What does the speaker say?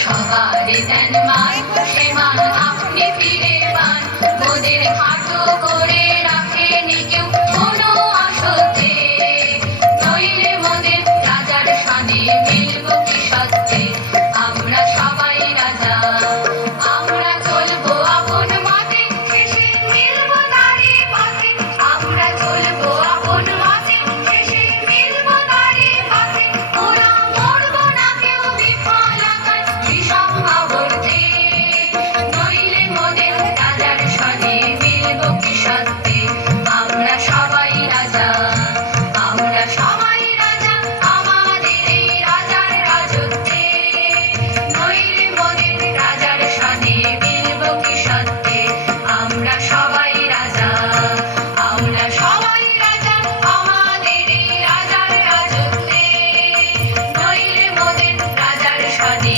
সবার দেন মান, সে মান আপনি ফিরে পান। মোদের খাটো করে রাখেনি কেউ কোনো আসতে, নইলে মোদের রাজার সানে মিলব কি সত্যে। আমরা সবাই রাজা, আমরা চলবো আপন মতে, শেষে মিলব তারই পথে। আমরা চলবো আপন মতে, শেষে মিলব তারই পথে। ওরা মরব না কেউ বিফলতায় বিষম আবর্তে, নইলে মোদের রাজার সানে মিলব কি সত্যে। আমরা সবাই রাজা, আমরা সবাই রাজা, আমাদের এই রাজার রাজত্বে, নইলে মোদের রাজার সানে মিলব কি সত্যে। আমরা সবাই রাজা, আমরা সবাই রাজা, আমাদের এই রাজার রাজত্বে, নইলে মোদের রাজার সানে